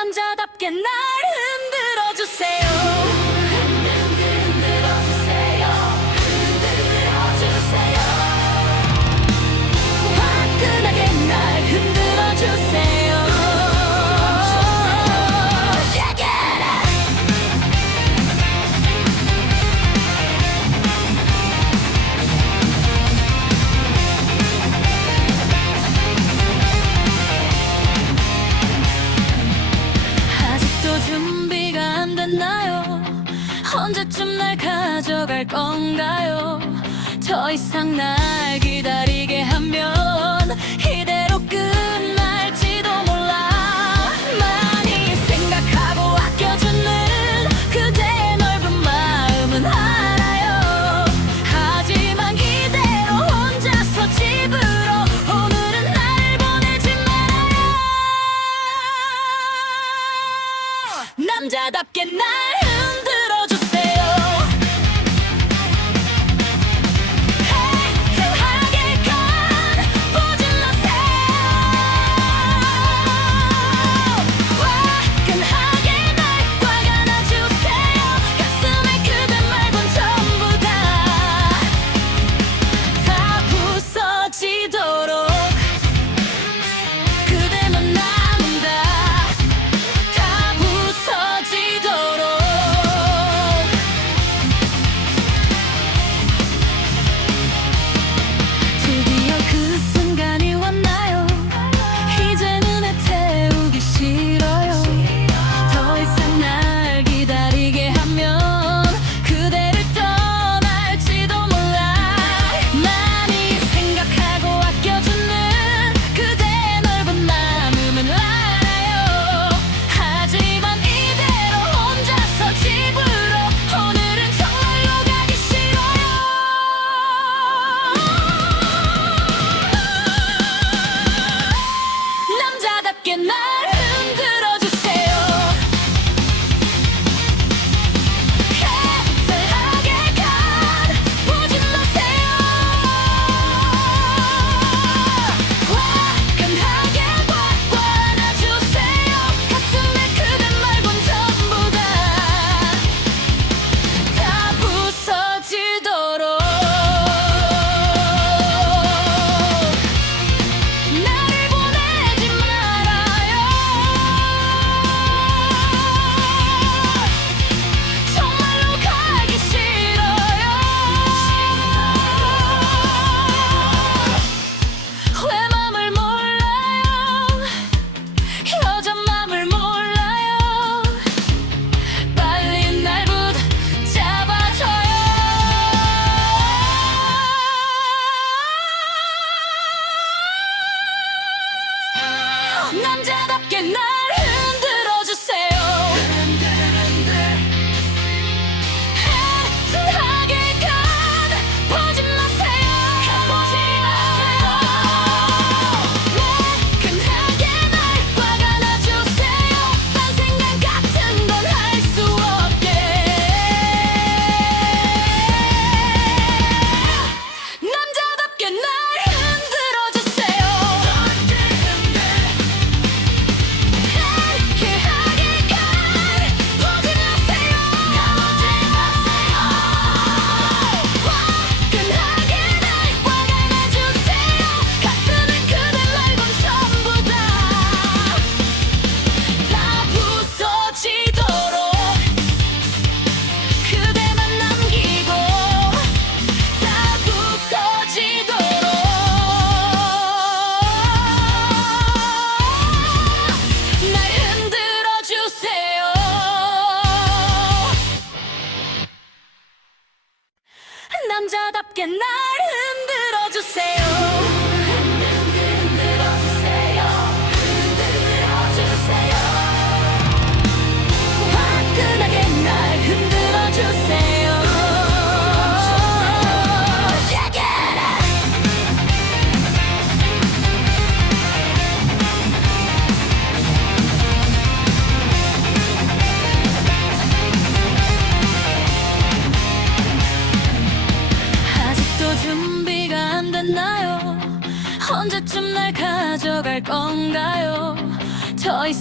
남자답게 날 흔들어주세요. 흔들어주세요. 흔들어주세요. 화끈하게 날 흔들어주세요. Shake it up. 아직도 준비가 안 됐나요? 언제쯤 날 가져갈 건가요? 더 이상 날 기다리게 하면 이대로 끝날지도 몰라. 많이 생각하고 아껴주는 그대의 넓은 마음은 알아요. 하지만 이대로 혼자서 집으로 오늘은 날 보내지 말아요. 남자답게 날 흔들어주세요. Hey, 강하게 불질러세요. 화끈하게 날 화가 나주세요. 가슴에 그대 말곤 전부 다 부서지도록 그대만 남는다. 다 부서지도록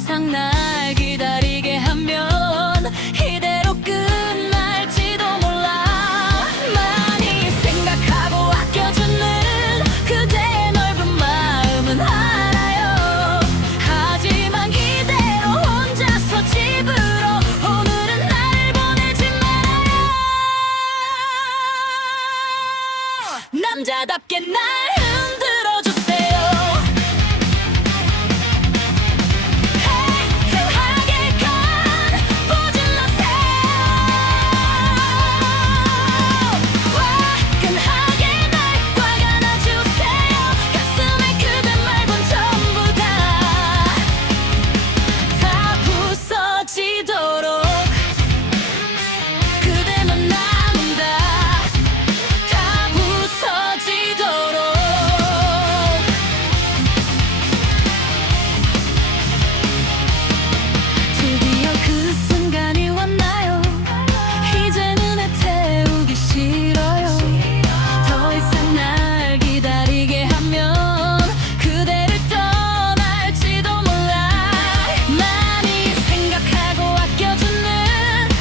이상 날 기다리게 하면 이대로 끝날지도 몰라. 많이 생각하고 아껴주는 그대의 넓은 마음은 알아요. 하지만 이대로 혼자서 집으로 오늘은 날 보내지 말아요. 남자답게 날 흔들어주세요. 행하게 가보지 마세요. 화끈하게 날 꽉 안아주세요. 가슴에 그대 말곤 전부 다 부서지도록 그대만 남은다. 다 부서지도록. 드디어 그 순간이 왔나요? 이제는 애태우기 싫어요. 더 이상 날 기다리게 하면 그대를 떠날지도 몰라. 많이 생각하고 아껴주는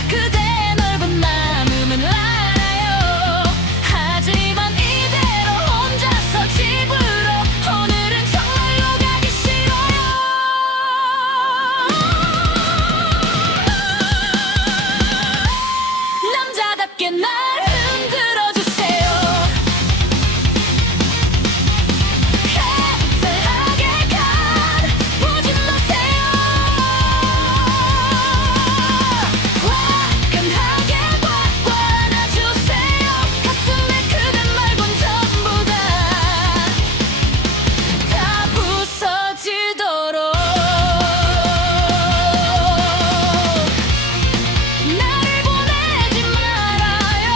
그대의 넓은 마음은 알아요. 하지만 이대로 혼자서 집으로 오늘은 정말로 가기 싫어요. 남자답게 날 흔들어주세요. 해설하게 가보지 마세요. 화끈하게 꽉 안아주세요. 가슴에 그대 말곤 전부 다 부서지도록. 나를 보내지 말아요.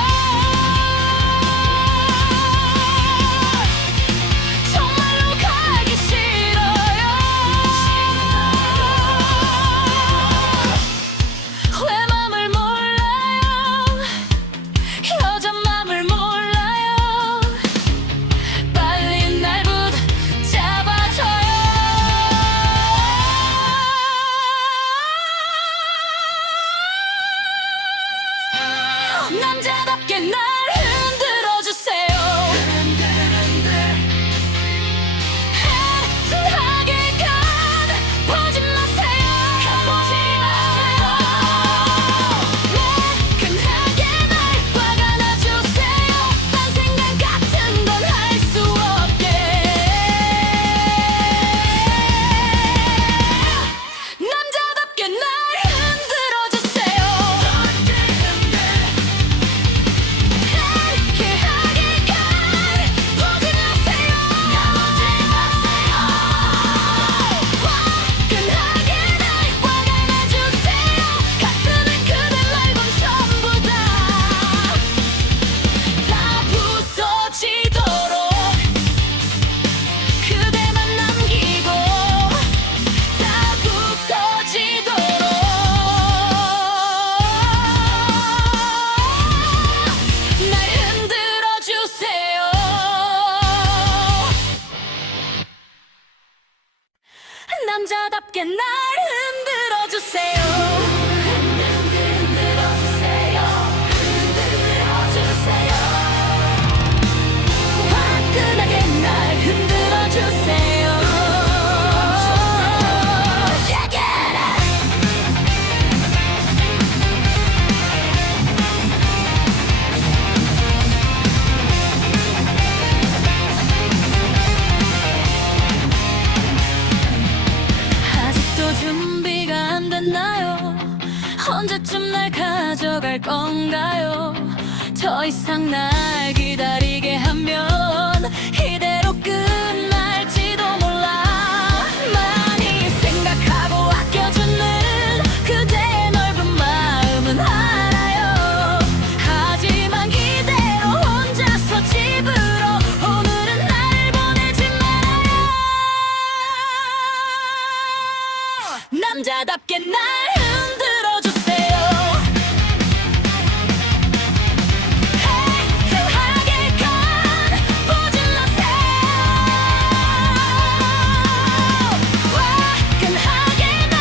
정말로 가기 싫어요. 왜 맘을 몰라요. 여자 맘을 몰라요. 빨리 날 붙잡아줘요. 남자답게 날 흔들어주세요. 행하게 가보지 마세요. 매끈하게 날 꽉 안아주세요. 딴 생각 같은 건 할 수 없게. 남자답게 날 흔들어주세요. 행하게 가보지 마세요. 화끈하게 날 꽉 안아주세요. 가슴에 그대 말곤 전부 다 부서지도록 그대만 남기고 다 부서지도록. 날 흔들어주세요. 남자답게 날 흔들어주세요. 화끈하게 날 흔들어주세요. Check it out. 아직도 준비가 안 됐나요? 언제쯤 날 가져갈 건가요? 더 이상 날 기다리게 하면 이대로 끝날지도 몰라. 많이 생각하고 아껴주는 그대의 넓은 마음은 알아요. 하지만 이대로 혼자서 집으로 오늘은 날 보내지 말아요. 남자답게 날 흔들어주세요. 행하게 가보지 마세요. 화끈하게 날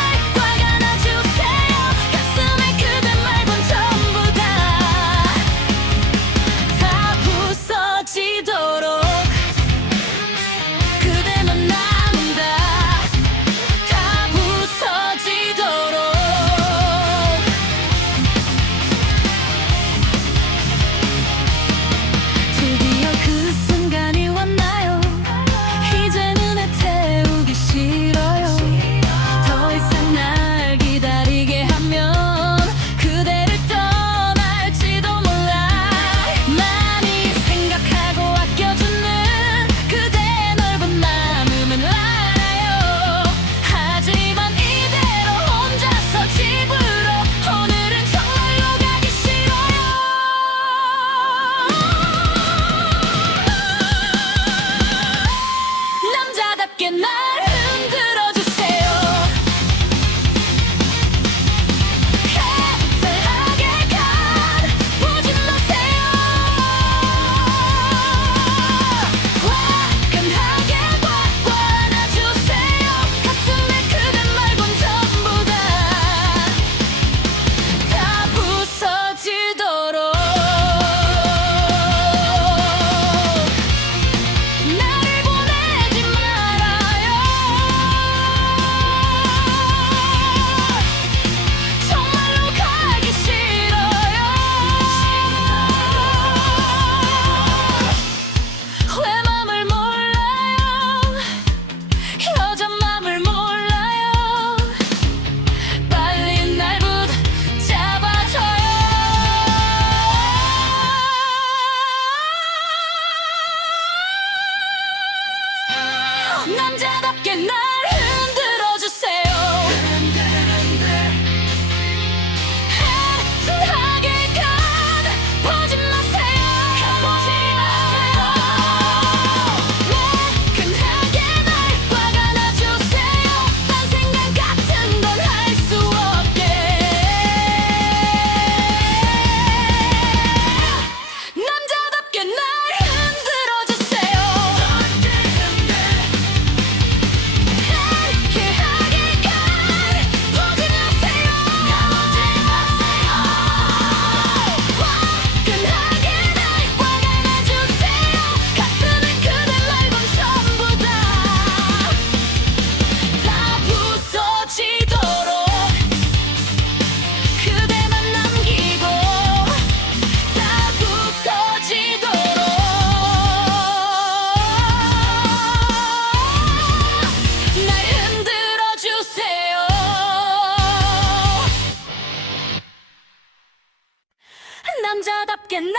남자답게 날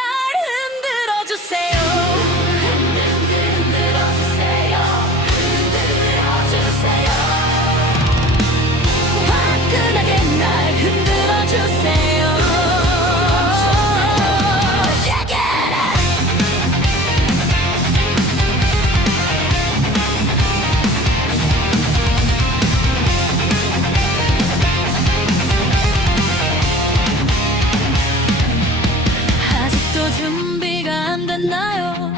흔들어 주세요. 흔들어 주세요. 흔들어 주세요. 화끈하게 날 흔들어 주세요. Shake it. 아직도 준비가 안 됐나요?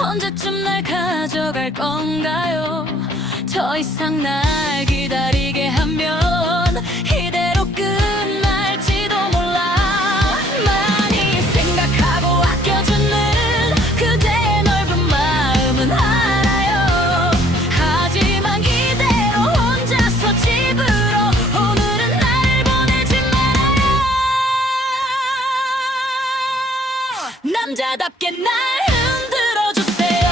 언제쯤 날 가져갈 건가요? 더 이상 날 기다리게 하면 이대로 끝날지도 몰라. 많이 생각하고 아껴주는 그대의 넓은 마음은 알아요. 하지만 이대로 혼자서 집으로 오늘은 날 보내지 말아요. 남자답게 날 흔들어 주세요.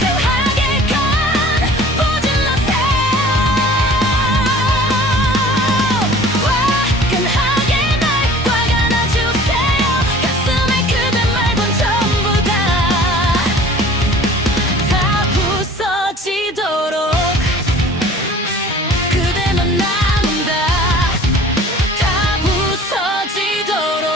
강하게 간 보질 마세요. 화끈하게 날 꽉 안아주세요. 가슴에 그대 말곤 전부 다 부서지도록 그대만 남은다. 다 부서지도록.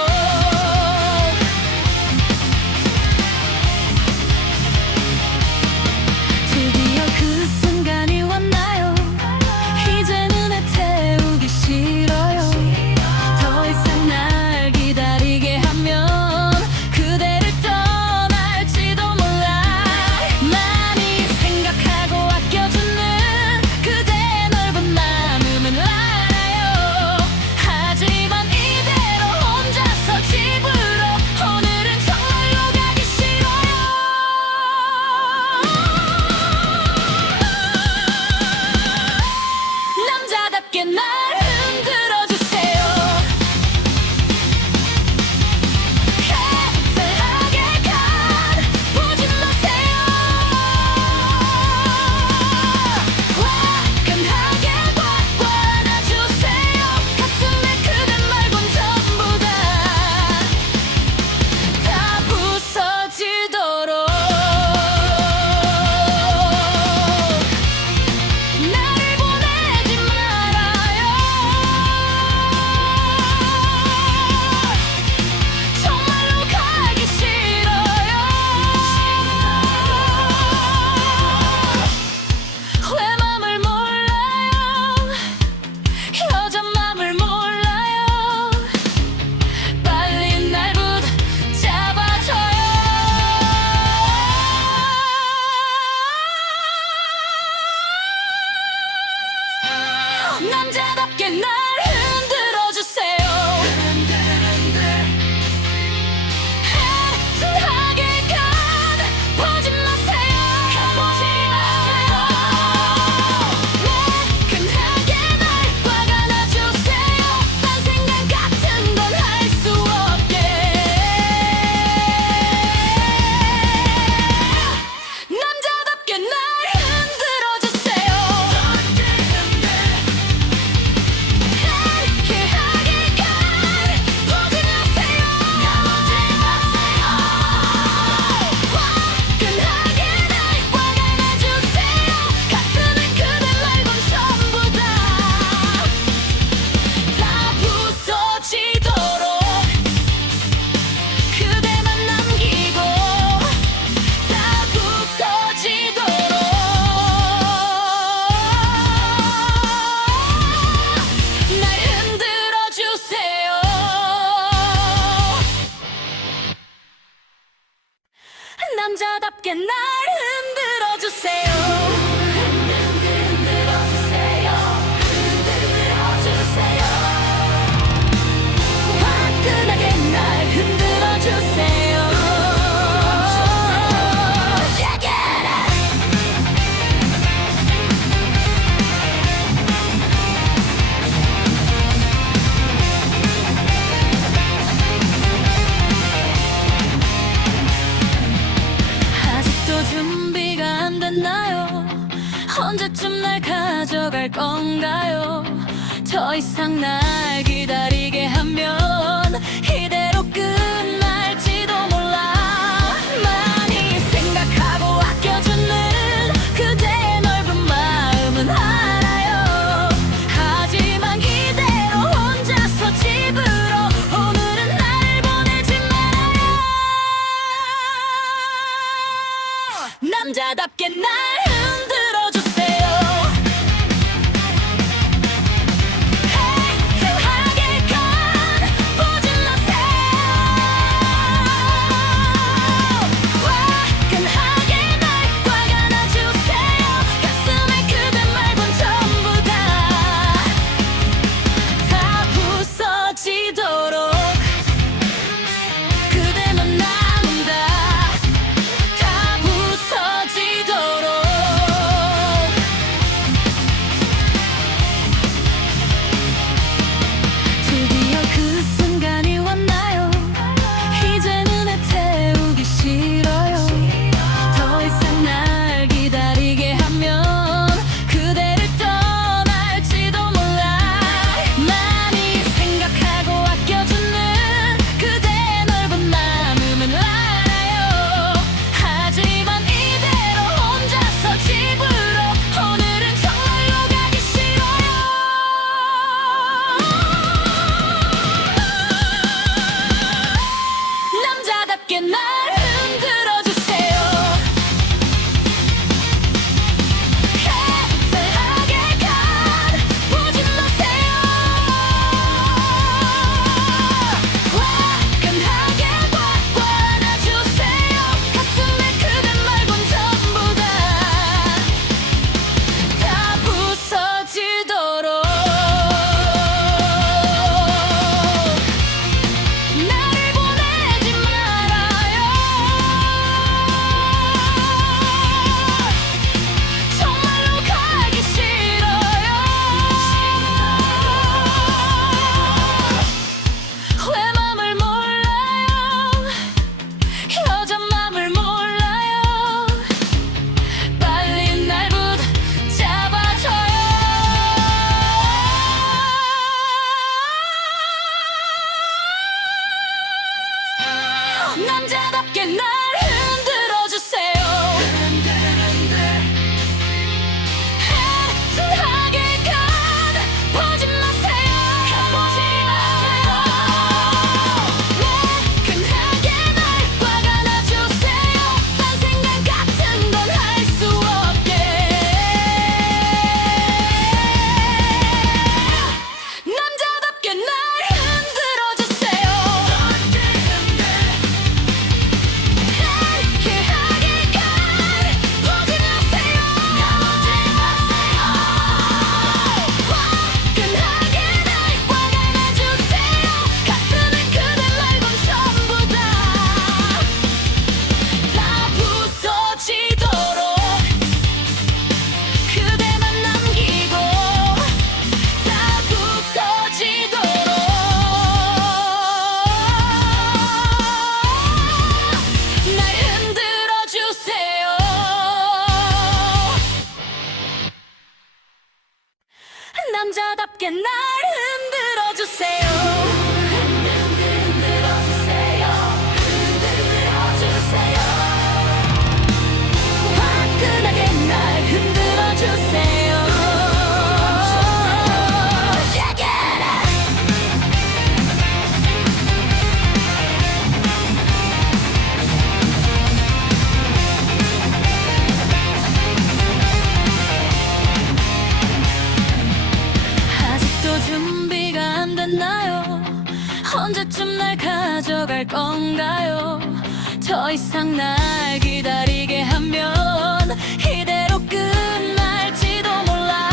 드디어 그 순간이 왔나요? 이제는 애태우기 싫어요. 더 이상 날 기다리게 하면 그대를 떠날지도 몰라. 많이 생각하고 아껴주는 그대의 넓은 마음은 알아요. 하지만 이대로 혼자서 집으로 오늘은 정말로 가기 싫어요. 남자답게 날 흔들어 주세요. 강하게 간 보지 마세요. 화끈하게 꽉 안아주세요. 가슴에 그대 말곤 전부 다 부서지도록. 나를 보내지 말아요. 정말로 가기 싫어요. 왜 맘을 몰라요? 여자 맘을 몰라요. 빨리 날 붙잡아줘요. 남자답게 날 흔들어 주세요. 강하게 간 보지 마세요. 화끈하게 날 꽉 안아주세요. 딴 생각 같은 건 할 수 없게. 남자답게 날 흔들어 주세요. 강하게 간 보지 마세요. 화끈하게 날 꽉 안아주세요. 가슴에 그대 말곤 전부 다 부서지도록 그대만 남기고 다 부서지도록. 날 흔들어 주세요. 남자답게 날 흔들어 주세요. 흔들어 주세요. 흔들어 주세요. 화끈하게 날 흔들어 주세요. Shake it. 아직도 준비가 안 됐나요? 언제쯤 날 가져갈 건가요? 더 이상 날 기다리게 하면 이대로 끝날지도 몰라. 많이 생각하고 아껴주는 그대의 넓은 마음은 알아요. 하지만 이대로 혼자서 집으로 오늘은 날 보내지 말아요. 남자답게 날 흔들어주세요. 날 흔들어주세요. 햇살하게 간 보지 마세요. 화끈하게 꽉 안아주세요. 가슴에 그대 말곤 전부 다 부서지도록. 나를 보내지 말아요. 정말로 가기 싫어요. 왜 맘을 몰라요. 여자 맘을 몰라요. 빨리 날 붙잡아줘요. 남자답게 날 흔들어주세요. 햇살하게 간 보지 마세요. 매끈하게 날 꽉 안아주세요. 딴 생각 같은 건 할 수 없게. 남자답게 날 흔들어주세요. 상쾌하게 간 보지 마세요. 화끈하게 날 꽉 안아주세요. 가슴에 그대 말곤 전부 다 부서지도록. 그대만 남기고 다 부서지도록. 날 흔들어주세요. 남자답게 날 흔들어주세요. 화끈하게 날 흔들어주세요. Shake it up. 아직도 준비가 안 됐나요? 언제쯤 날 가져갈 건가요? 더 이상 날 기다리게 하면 이대로 끝날지도 몰라.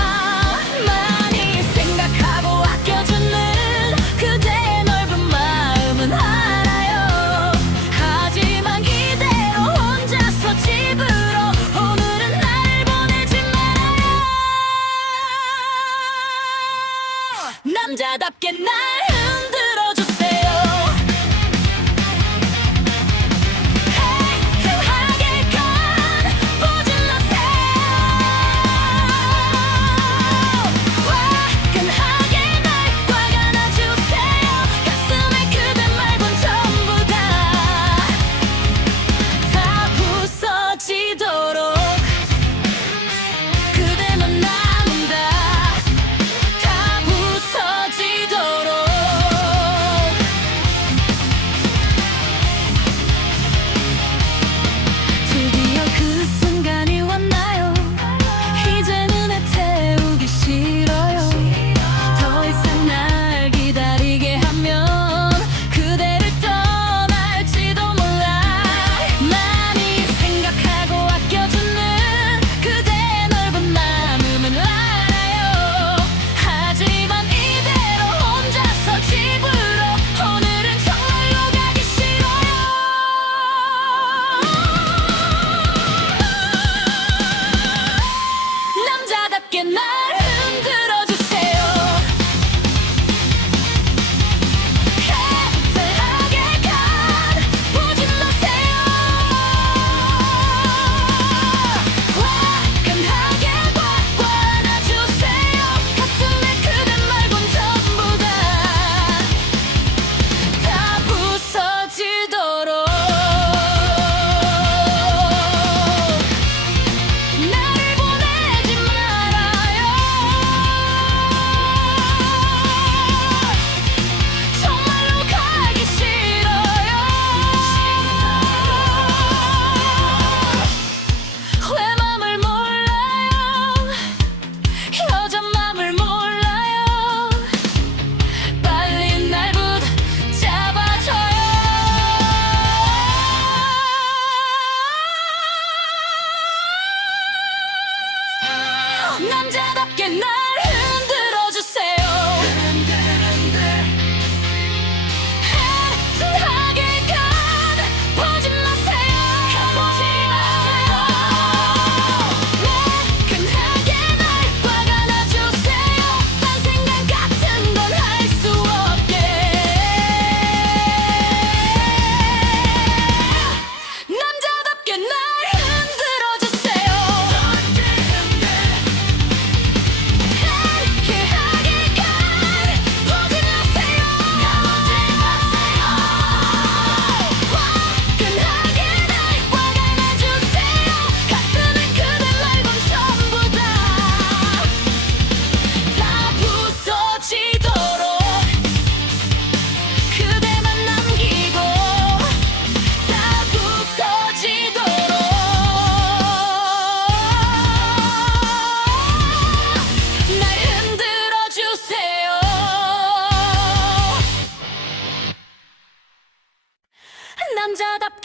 많이 생각하고 아껴주는 그대의 넓은 마음은 알아요. 하지만 이대로 혼자서 집으로 오늘은 날 보내지 말아요. 남자답게 날 흔들어주세요. 햇살하게 간 보지 마세요. 화끈하게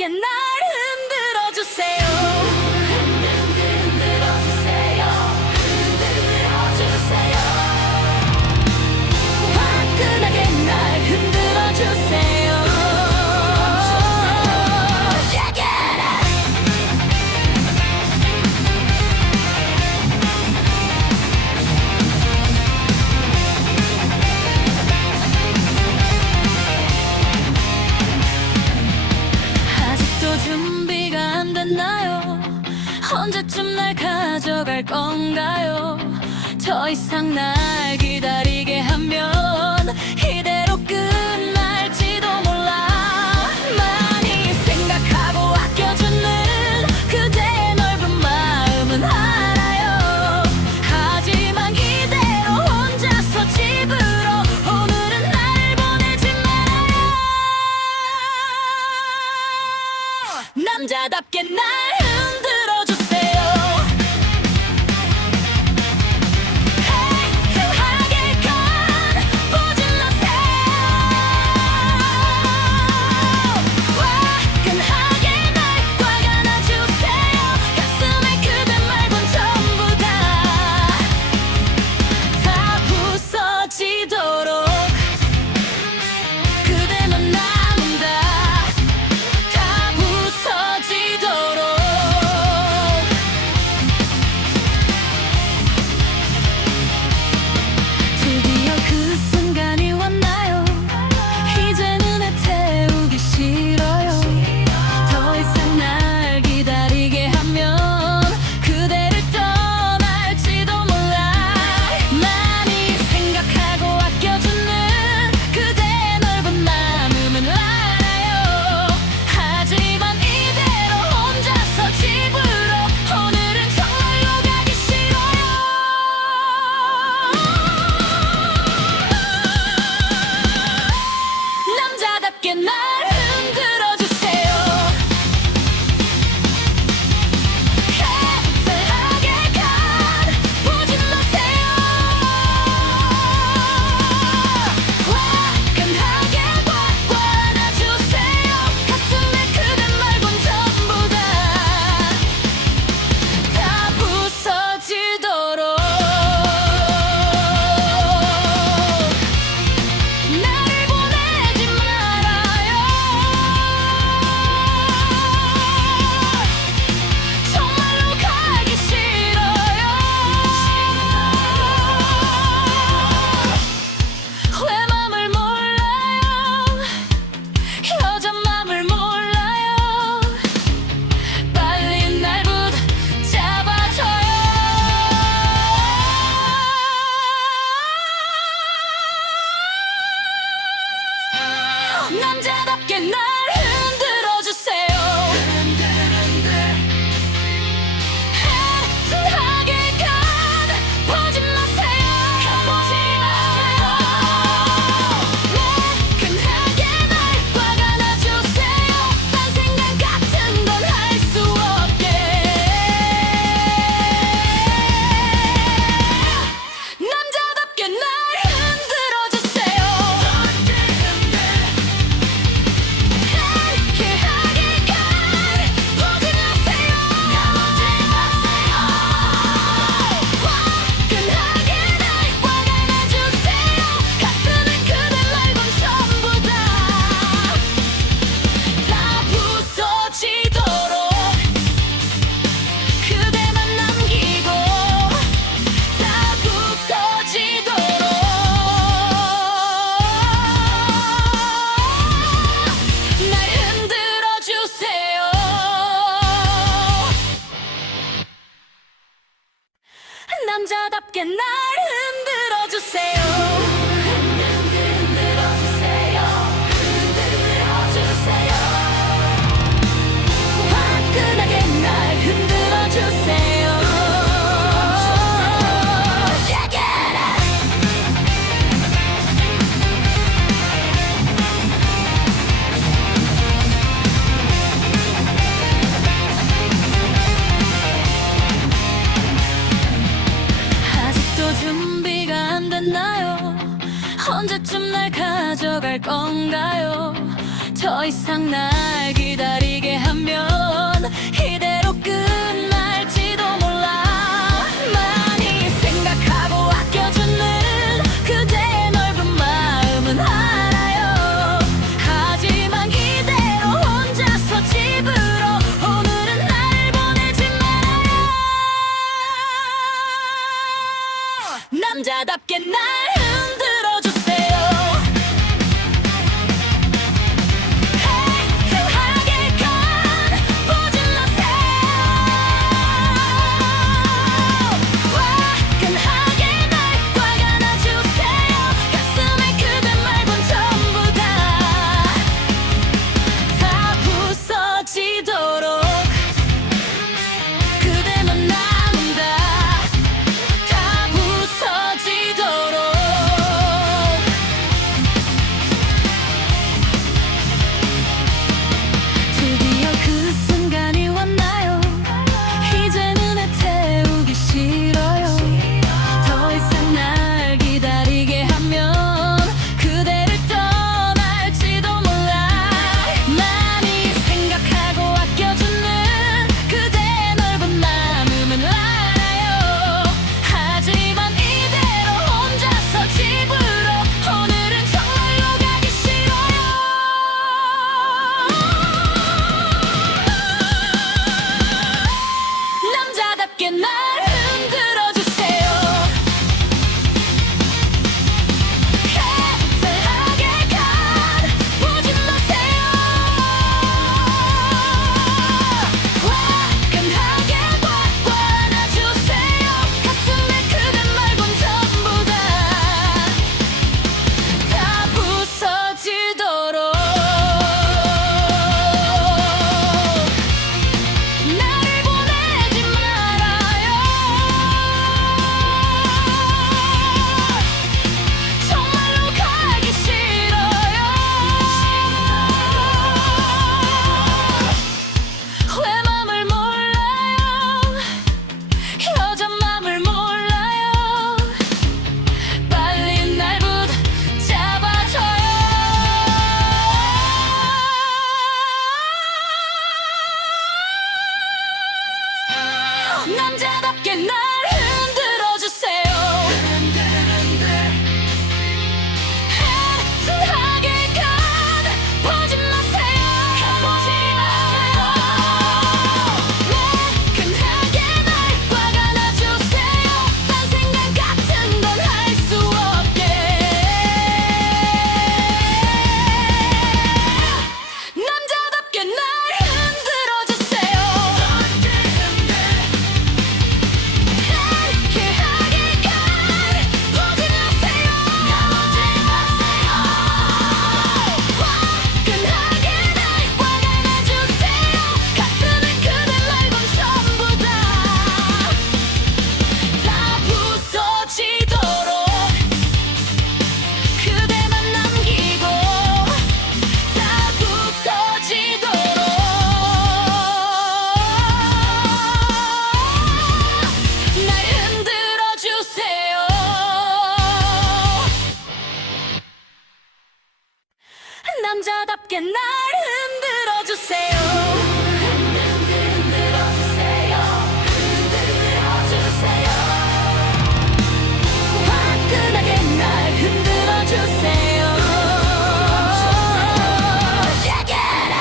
남자답게 날 흔들어주세요. 흔들어주세요. 흔들어주세요. 화끈하게 날 흔들어주세요. Shake it up. 아직도 준비가 안 됐나요? 언제쯤 날 가져갈 건가요? 더 이상 날 기다리게 하면 이대로 끝날지도 몰라. 많이 생각하고 아껴주는 그대의 넓은 마음은 알아요. 하지만 이대로 혼자서 집으로 오늘은 날 보내지 말아요. 남자답게 날 흔들어주세요. 해하게 간 보지 마세요. 화끈하게 날 꽉 안아주세요. 가슴에 그대 말곤 전부 다 부서지도록 그대만 남은다. 다 부서지도록. 드디어 그 순간이 왔나요? 이제는 애태우기 싫어요. 더 이상 날 기다리게 하면 그대를 떠날지도 몰라. 많이 생각하고 아껴주는 그대의 넓은 마음은 알아요. 하지만 이대로 혼자서 집으로 오늘은 정말로 가기 싫어요. 남자답게 날 흔들어주세요. 해하게 간 보지 마세요. 화끈하게 꽉 안아주세요. 가슴에 그대 말곤 전부 다 부서지도록. 나를 보내지 말아요. 정말로 가기 싫어요. 왜 맘을 몰라요? 여자 맘을 몰라요. 빨리 날 붙잡아줘요. 남자답게 날 흔들어주세요. 해하게 간 보지 마세요. 매끈하게 날 꽉 안아주세요. 딴 생각 같은 건 할 수 없게. 남자답게 날 흔들어주세요. 해하게 간 보지 마세요. 화끈하게 날 꽉 안아주세요. 가슴에 그대 말곤 전부 다 부서지도록 그대만 남기고 다 부서지도록. 날 흔들어주세요. 남자답게 날 흔들어주세요. 흔들어주세요. 화끈하게 날 흔들어주세요. Shake it up. 아직도 준비가 안 됐나요? 언제쯤 날 가져갈 건가요? 더 이상 날 기다리게 하면 이대로 끝날지도 몰라. 많이 생각하고 아껴주는 그대의 넓은 마음은 알아요. 하지만 이대로 혼자서 집으로 오늘은 날 보내지 말아요. 남자답게 날 흔들어주세요. 행하게 간 보지 마세요. 화끈하게 날 꽉 안아주세요. 가슴에 그대 말곤 전부 다 부서지도록 그대만 남은다. 다 부서지도록. 드디어 그 순간이 왔나요? 이제 눈에 태우기 싫어요. 더 이상 날 기다리게 하면 그대를 떠날지도 몰라. 많이 생각하고 아껴주는 그대의 넓은 마음은 알아요. 하지만 이대로 혼자서 집으로 오늘은 정말로 가기 싫어요. 남자답게 날 흔들어주세요. 행하게 간 보지 마세요. 화끈하게 꽉 안아주세요. 가슴에 그대 말곤 전부 다 부서지도록. 나를 보내지 말아요. 정말로 가기 싫어요. 왜 맘을 몰라요. 여자 맘을 몰라요. 빨리 날 붙잡아줘요. 남자답게 날 흔들어주세요. 행하게 간 보지 마세요. 매끈하게 날 꽉 안아주세요. 딴 생각 같은 건 할 수 없게. 남자답게 날 흔들어주세요. 행하게 간 보지 마세요. 화끈하게 날 꽉 안아주세요. 가슴에 그대 말곤 전부 다 부서지도록 그대만 남기고 다 부서지도록. 날 흔들어주세요. 남자답게 날 흔들어주세요. 화끈하게 날 흔들어주세요. Shake it.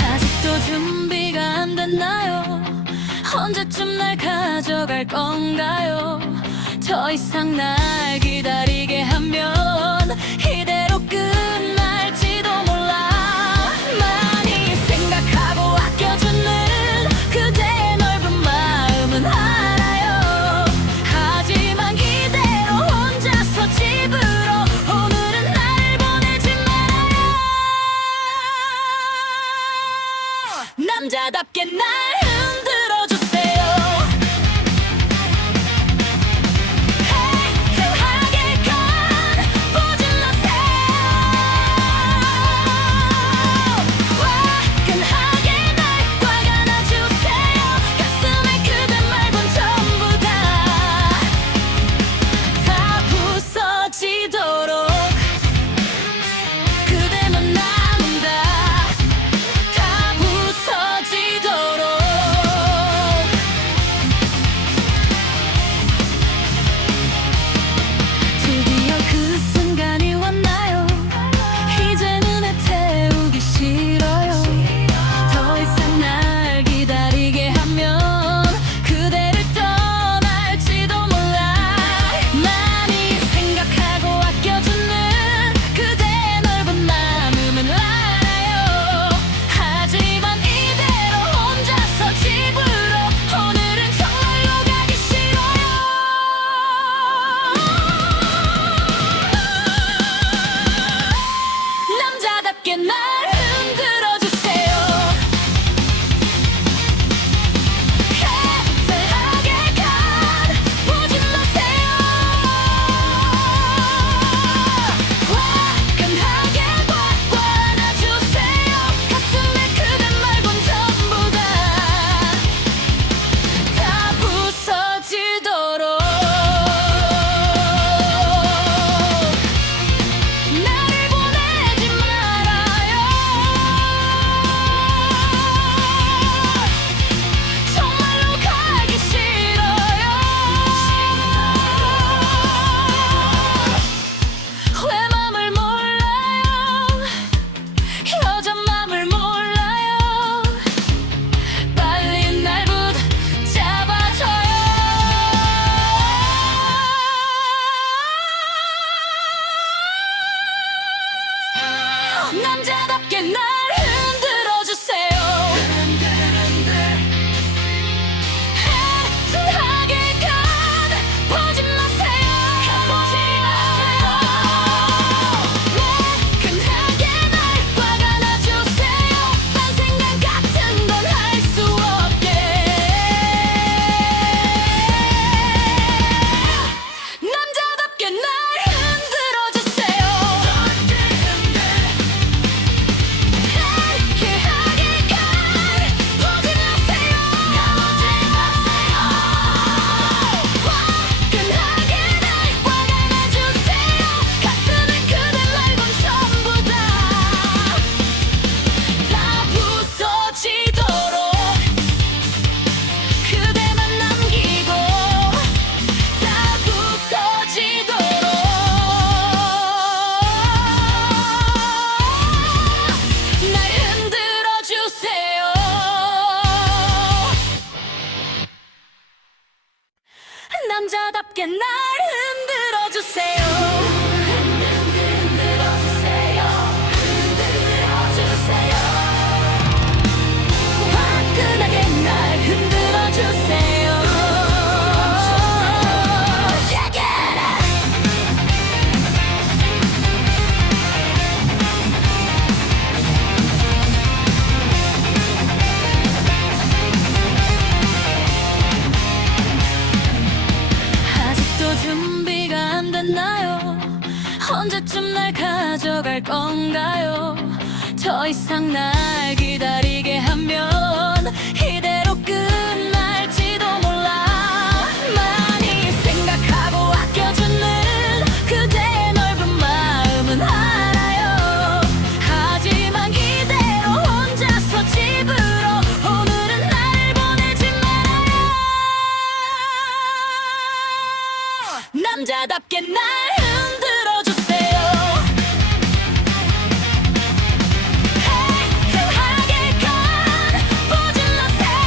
아직도 준비가 안 됐나요? 언제쯤 날 가져갈 건가요? 더 이상 날 기다리게 하면 이대로 끝날지도 몰라. 많이 생각하고 아껴주는 그대의 넓은 마음은 알아요. 하지만 이대로 혼자서 집으로 오늘은 날 보내지 말아요. 남자답게 날 흔들어주세요. 행하게 남자답게 날 흔들어주세요. 애틋하게 가보지 마세요. 매끈하게 날 박아놔주세요. 딴 생각 같은 건 할 수 없게. 남자답게 날 흔들어주세요. 애쾌하게 가보지 마세요. 화끈하게 날 박아놔주세요. 가슴에 그댈 말곤 전부 다 부서지도록 그대만 남기고 다 부서지도록 날 흔들어주세요. 남자답게 날 흔들어주세요. 화끈하게 날 흔들어주세요. Check it out. 아직도 준비가 안 됐나요? 언제쯤 날 가져갈 건가요? 더 이상 날 기다리게 하면 이대로 끝날지도 몰라. 많이 생각하고 아껴주는 그대의 넓은 마음은 알아요. 하지만 이대로 혼자서 집으로 오늘은 날 보내지 말아요. 남자답게 날 흔들어주세요. 애틋하게 가보지 마세요.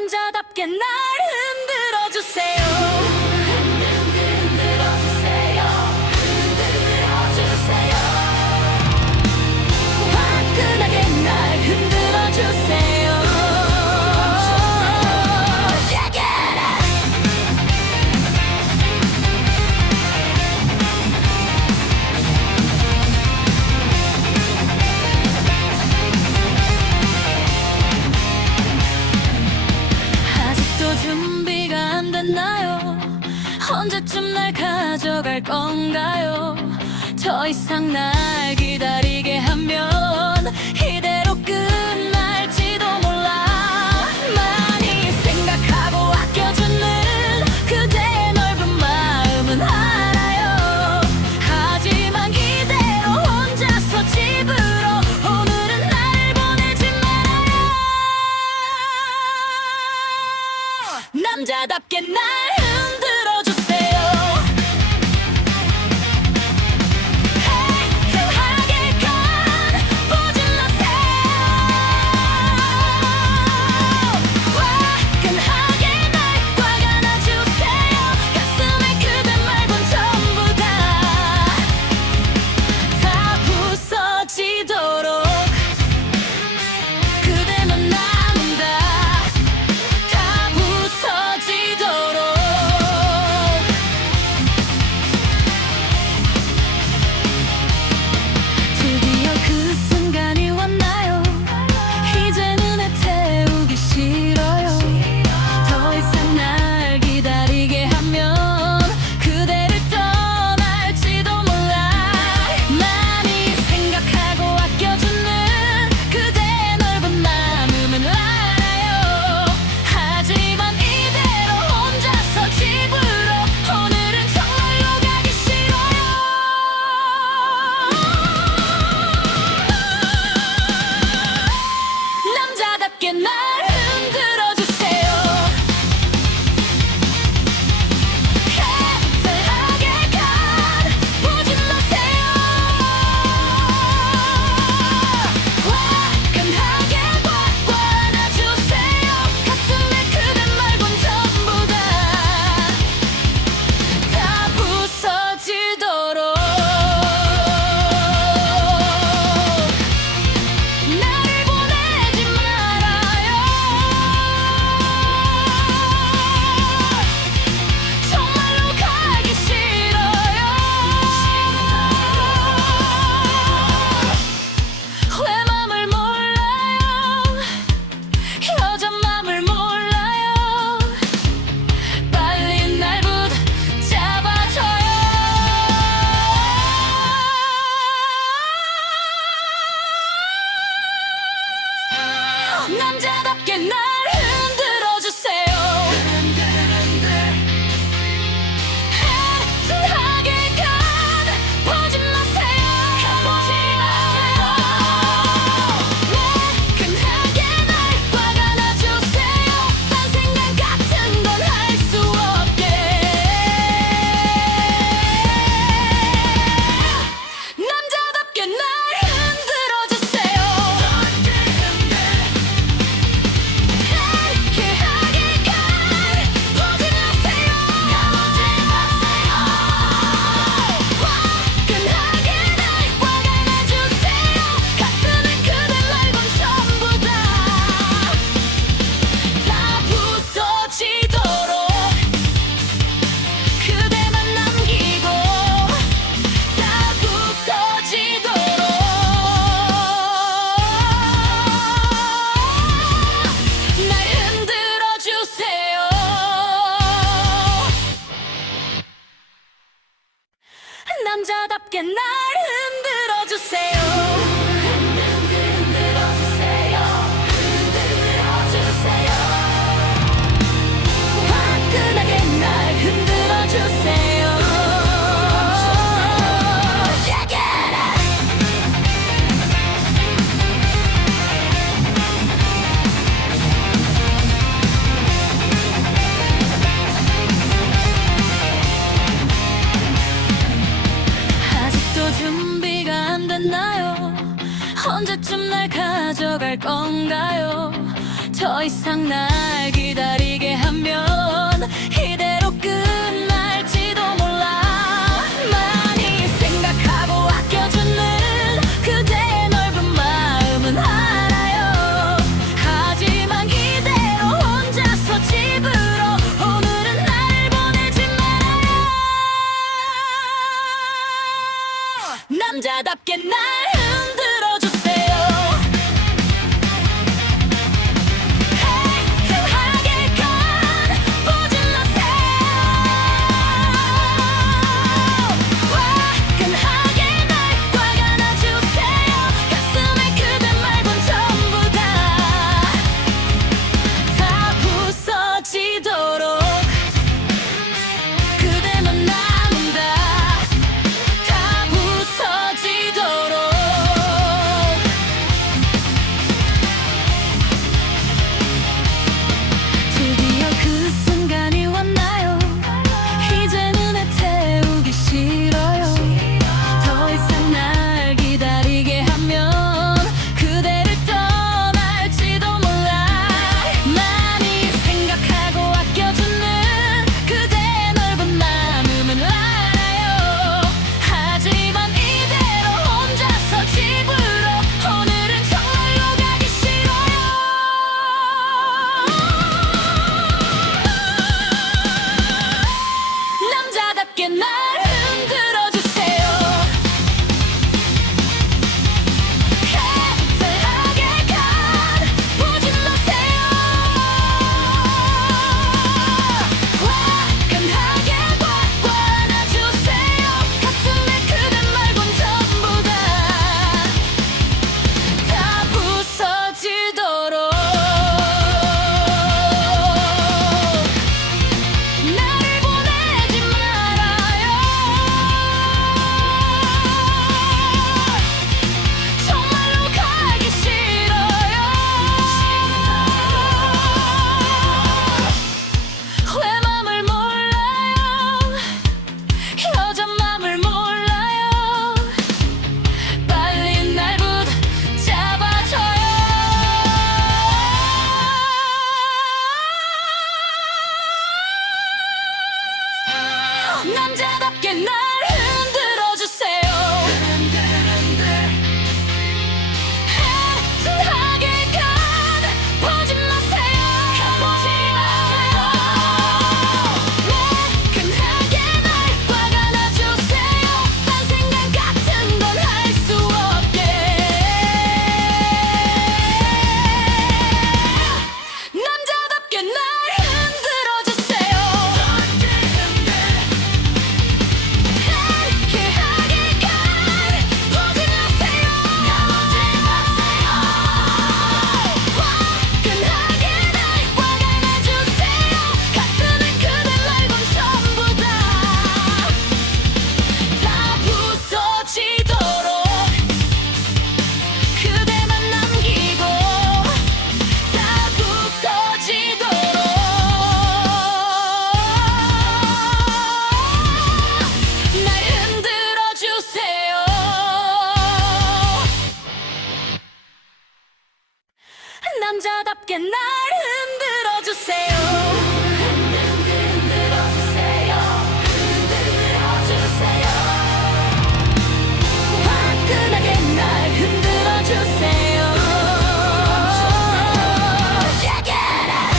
남자답게 날 흔들어 주세요. 흔들어 주세요. 흔들어 주세요. 화끈하게 날 흔들어 주세요. Shake it. 아직도 준비가 안 됐나요? 언제쯤 날 가져갈 건가요? 더 이상 날 기다리게 하면 이대로 끝날지도 몰라. 많이 생각하고 아껴주는 그대의 넓은 마음은 알아요. 하지만 이대로 혼자서 집으로 오늘은 날 보내지 말아요. 남자답게 날 흔들어 주세요. 행하게 간 보지 마세요. 화끈하게 날 꽉 안아주세요. 가슴에 그대 말곤 전부 다 부서지도록 그대만 남는다. 다 부서지도록. 드디어 그 순간이 왔나요? 이제는 애태우기 싫어요. 더 이상 날 기다리게 하면 그대를 떠날지도 몰라. 많이 생각하고 아껴주는 그대의 넓은 마음은 알아요. 하지만 이대로 혼자서 집으로 오늘은 정말로 가기 싫어요. 남자답게 날 흔들어 주세요. 행하게 간 보지 마세요. 화끈하게 꽉 안아주세요. 가슴에 그대 말곤 전부 다 부서지도록. 나를 보내지 말아요. 정말로 가기 싫어요. 왜 맘을 몰라요? 여자 맘을 몰라요. 빨리 날 붙잡아줘요. 남자답게 날 흔들어 주세요. 행하게 간 보지 마세요. 화끈하게 날 꽉 안아주세요. 딴 생각 같은 건 할 수 없게. 남자답게 날 흔들어 주세요. 행하게 간 보지 마세요. 화끈하게 날 꽉 안아주세요. 가슴에 그대 말곤 전부 다 부서지도록 그대만 남기고 다 부서지도록. 날 흔들어 주세요. 남자답게 날 흔들어 주세요. 흔들어 주세요. 흔들어 주세요. 화끈하게 날 흔들어 주세요. Shake it. 아직도 준비가 안 됐나요? 언제쯤 날 가져갈 건가요? 더 이상 날 기다리게 하면 이대로 끝날지도 몰라. 많이 생각하고 아껴주는 그대의 넓은 마음은 알아요. 하지만 이대로 혼자서 집으로 오늘은 날 보내지 말아요. 남자답게 날 흔들어주세요. 날 흔들어주세요. 흡사하게 간 보지 마세요. 화끈하게 꽉 안아주세요. 가슴에 그대 말곤 전부 다 부서지도록. 나를 보내지 말아요. 정말로 가기 싫어요. 왜 맘을 몰라요. 여자 맘을 몰라요. 빨리 날 붙잡아줘요. 남자답게 날 흔들어주세요. 흡사하게 간 보지 마세요. 매끈하게 날 꽉 안아주세요. 딴 생각 같은 건 할 수 없게. 남자답게 날 흔들어주세요. 상쾌하게 간 보지 마세요. 화끈하게 날 꽉 안아주세요. 가슴에 그대 말곤 전부 다 부서지도록. 그대만 남기고 다 부서지도록. 날 흔들어주세요. 남자답게 날 흔들어주세요. 화끈하게 날 흔들어주세요. Shake it up.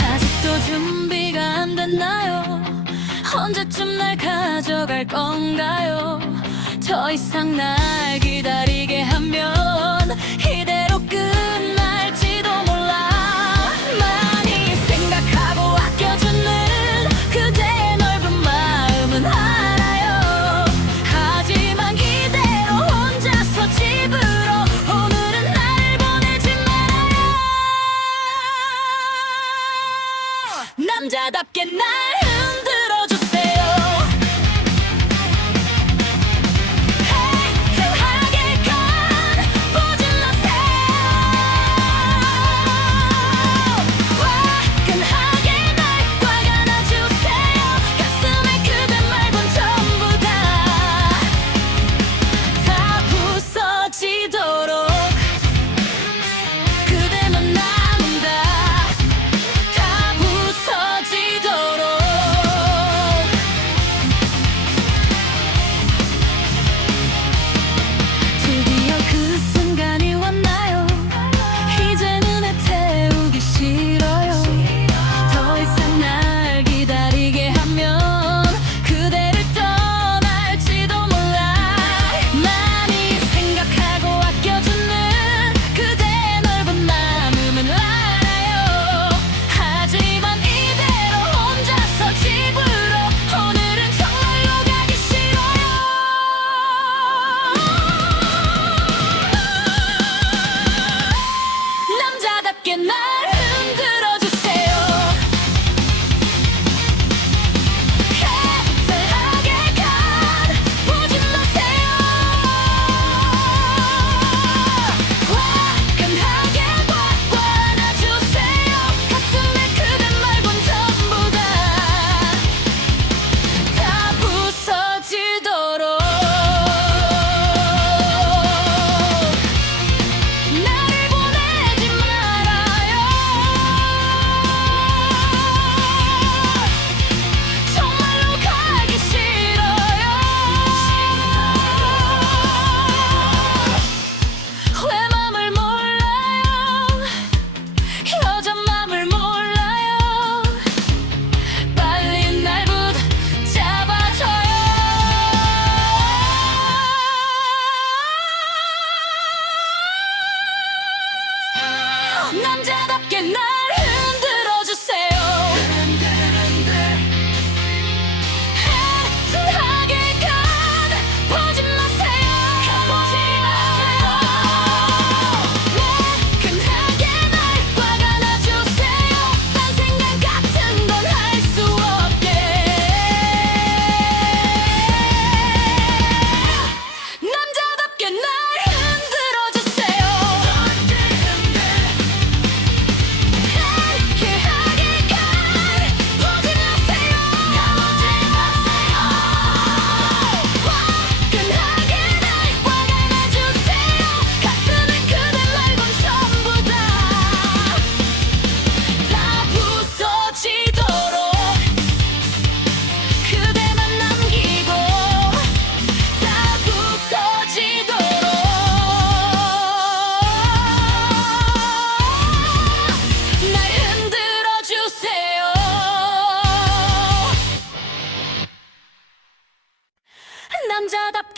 아직도 준비가 안 됐나요? 언제쯤 날 가져갈 건가요? 더 이상 날 기다리게 하면 이대로 끝날지도 몰라. 많이 생각하고 아껴주는 그대의 넓은 마음은 알아요. 하지만 이대로 혼자서 집으로 오늘은 날 보내지 말아요. 남자답게 날 흔들어주세요. 흡사하게 간 보지 마세요. 화끈하게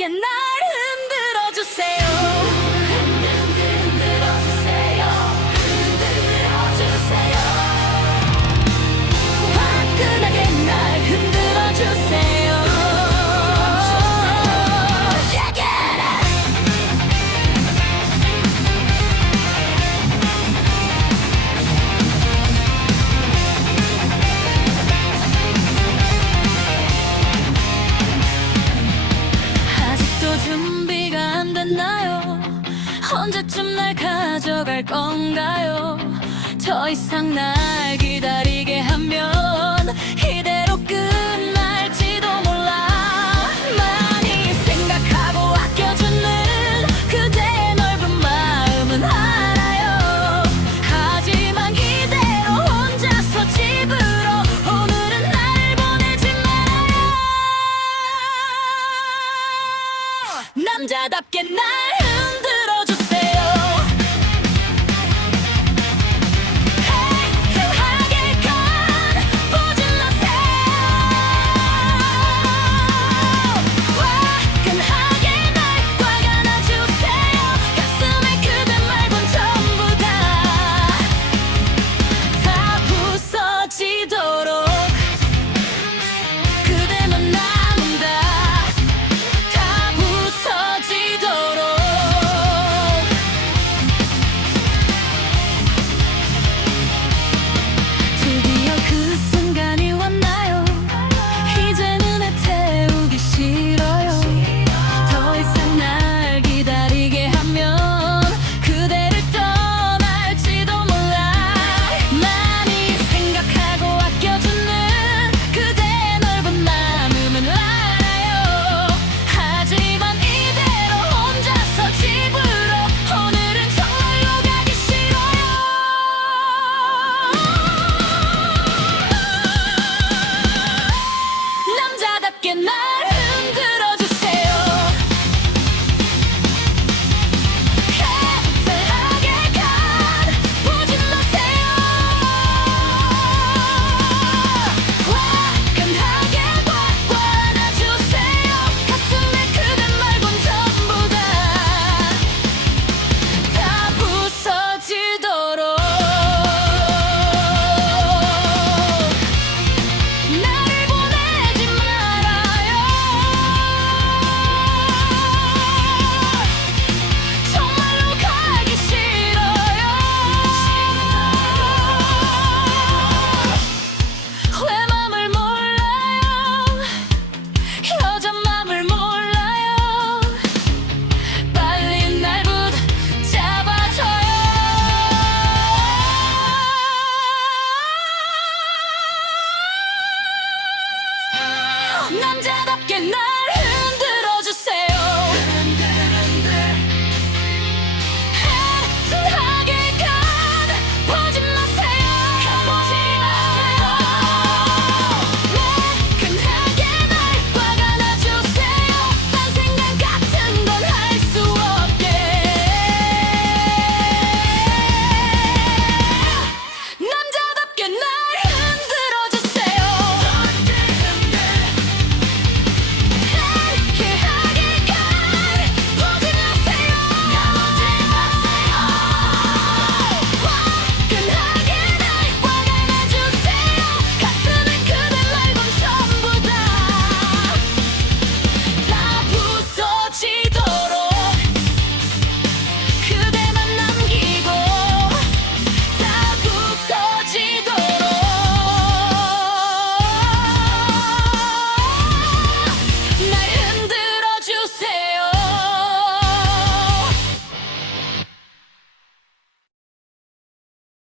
함께 날 흔들어 주세요. 흔들어 주세요. 흔들어 주세요. 화끈하게 날 흔들어 주세요. Shake it. 아직도 준비가 안 됐나요? 언제쯤 날 가져갈 건가요? 더 이상 날 기다리